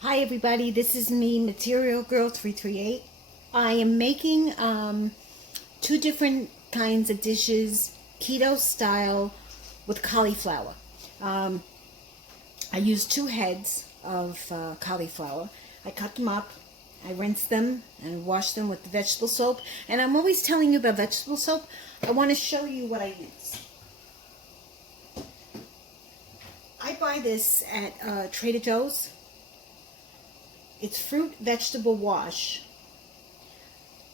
Hi everybody, this is me, Material Girl 338. I am making two different kinds of dishes, keto style, with cauliflower. I used two heads of cauliflower. I cut them up, I rinse them and wash them with the vegetable soap. And I'm always telling you about vegetable soap. I want to show you what I use. I buy this at Trader Joe's. It's fruit vegetable wash.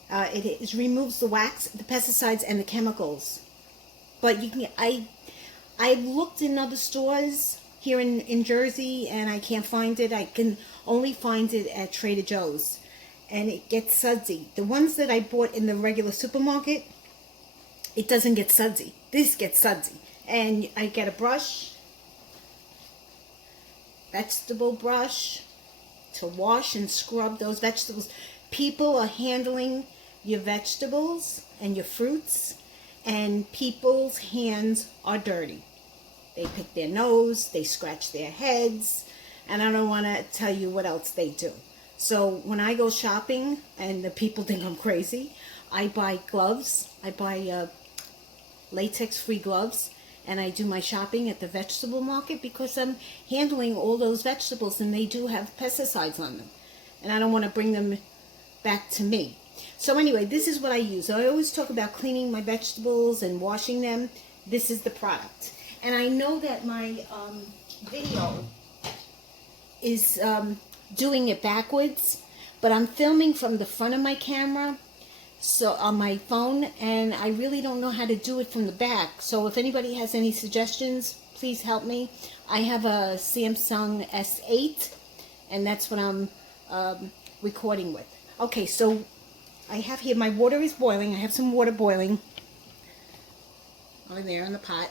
It removes the wax, the pesticides, and the chemicals. But you can. I've looked in other stores here in Jersey, and I can't find it. I can only find it at Trader Joe's, and it gets sudsy. The ones that I bought in the regular supermarket, it doesn't get sudsy. This gets sudsy, and I get a brush, vegetable brush, to wash and scrub those vegetables. People are handling your vegetables and your fruits, and people's hands are dirty. They pick their nose, they scratch their heads, and I don't want to tell you what else they do. So when I go shopping and the people think I'm crazy, I buy gloves. I buy latex-free gloves, and I do my shopping at the vegetable market because I'm handling all those vegetables, and they do have pesticides on them. And I don't want to bring them back to me. So anyway, this is what I use. I always talk about cleaning my vegetables and washing them. This is the product. And I know that my video is doing it backwards, but I'm filming from the front of my camera, so on my phone, and I really don't know how to do it from the back. So if anybody has any suggestions, please help me. I have a Samsung S8, and that's what I'm recording with. Okay, so I have here, my water is boiling. I have some water boiling over there in the pot,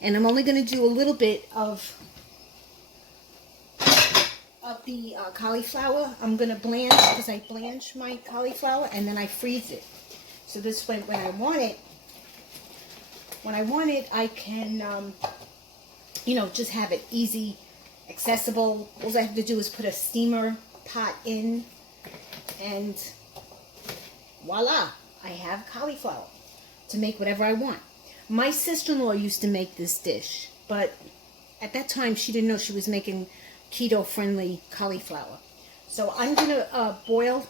and I'm only going to do a little bit of the cauliflower. I'm going to blanch, because I blanch my cauliflower and then I freeze it. So this way, when I want it, I can, just have it easy, accessible. All I have to do is put a steamer pot in, and voila, I have cauliflower to make whatever I want. My sister-in-law used to make this dish, but at that time she didn't know she was making keto-friendly cauliflower. So I'm going to boil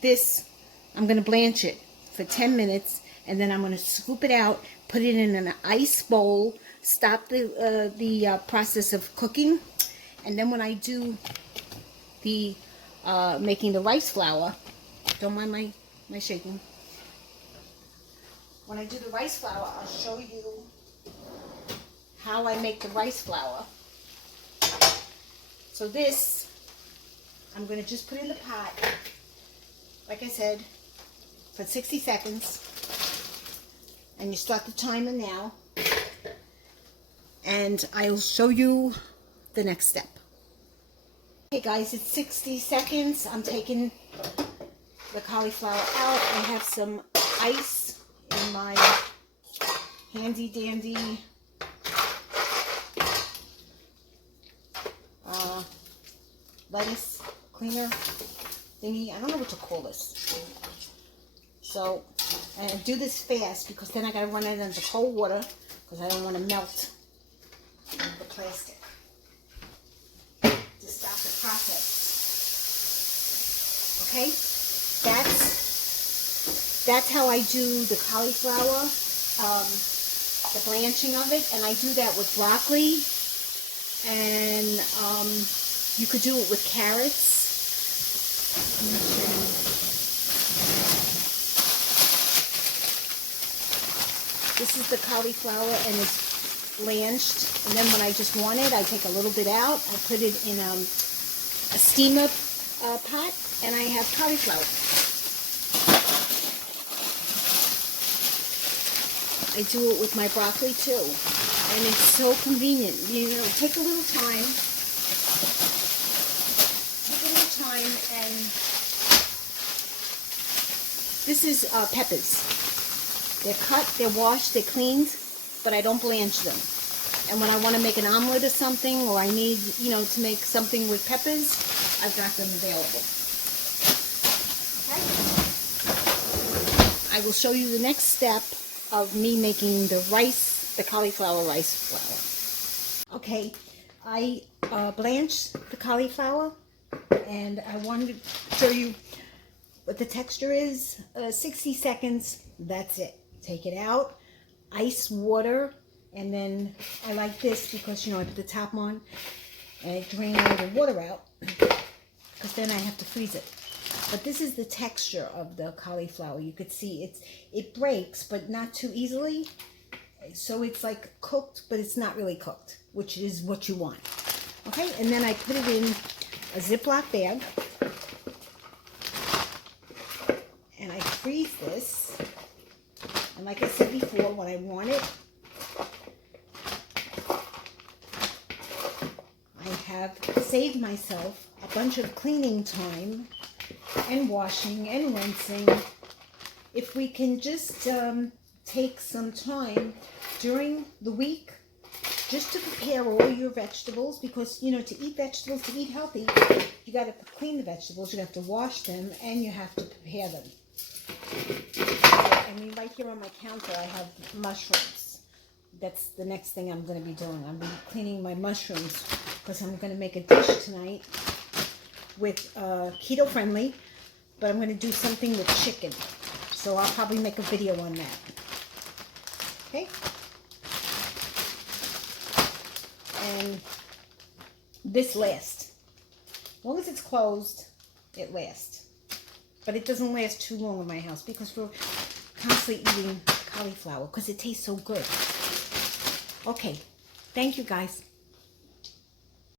this. I'm going to blanch it for 10 minutes, and then I'm going to scoop it out, put it in an ice bowl, stop the process of cooking, and then when I do the making the rice flour, don't mind my shaking. When I do the rice flour, I'll show you how I make the rice flour. So this, I'm going to just put in the pot, like I said, for 60 seconds. And you start the timer now. And I'll show you the next step. Okay guys, it's 60 seconds. I'm taking the cauliflower out. I have some ice in my handy dandy lettuce cleaner thingy. I don't know what to call this. So I do this fast because then I gotta run it into cold water because I don't want to melt the plastic to stop the process. Okay, that's how I do the cauliflower, the blanching of it, and I do that with broccoli, and you could do it with carrots. This is the cauliflower, and it's blanched. And then when I just want it, I take a little bit out. I put it in a steamer pot, and I have cauliflower. I do it with my broccoli too, and it's so convenient. Take a little time. And this is peppers. They're cut, they're washed, they're cleaned, but I don't blanch them. And when I want to make an omelet or something, or I need, you know, to make something with peppers, I've got them available. Okay? I will show you the next step of me making the rice, the cauliflower rice flour. Okay, I blanched the cauliflower, and I wanted to show you what the texture is. 60 seconds, that's it. Take it out, ice water, and then I like this because, you know, I put the top on and I drain all the water out because then I have to freeze it. But this is the texture of the cauliflower. You could see it breaks, but not too easily. So it's like cooked, but it's not really cooked, which is what you want. Okay, and then I put it in a Ziploc bag. And I freeze this. And like I said before, when I want it, I have saved myself a bunch of cleaning time and washing and rinsing. If we can just take some time during the week just to prepare all your vegetables, because, you know, to eat vegetables, to eat healthy, you got to clean the vegetables, you have to wash them, and you have to prepare them. I mean, right here on my counter, I have mushrooms. That's the next thing I'm going to be doing. I'm going to be cleaning my mushrooms because I'm going to make a dish tonight with keto friendly, but I'm going to do something with chicken. So I'll probably make a video on that. Okay? And this lasts. As long as it's closed, it lasts. But it doesn't last too long in my house because we're constantly eating cauliflower because it tastes so good. Okay. Thank you, guys.